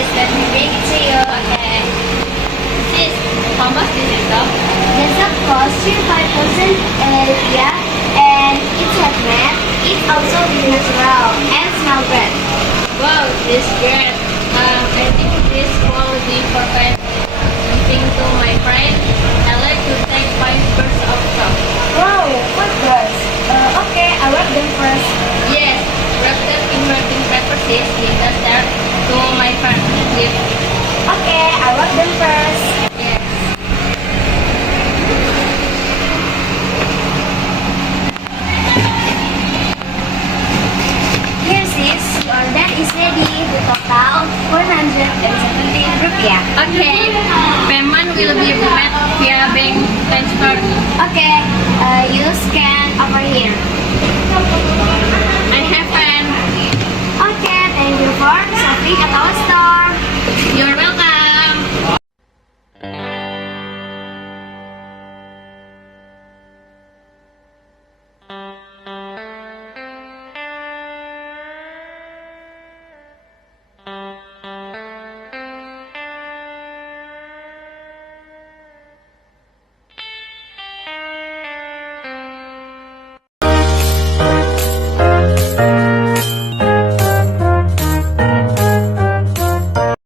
sis. Let me bring it to you. Okay. Sis, how much is it though? This will cost you 5,000 yeah, and it's handmade. It's also natural and smell good. Wow, this is great. I think this will be perfect. Giving to my friend. I like to take 5% of stuff. Wow, what does? Okay, I wrap them first. Yes, wrap them in wrapping paper, sis. Give the start to my friend. Give. Okay, I wrap them first. Yes. Here sis, your order is ready. The total 470 rupiah. Okay. Payment will be made via bank transfer. Okay, you scan over here. I have fun. Okay, thank you for shopping at our store. You're welcome.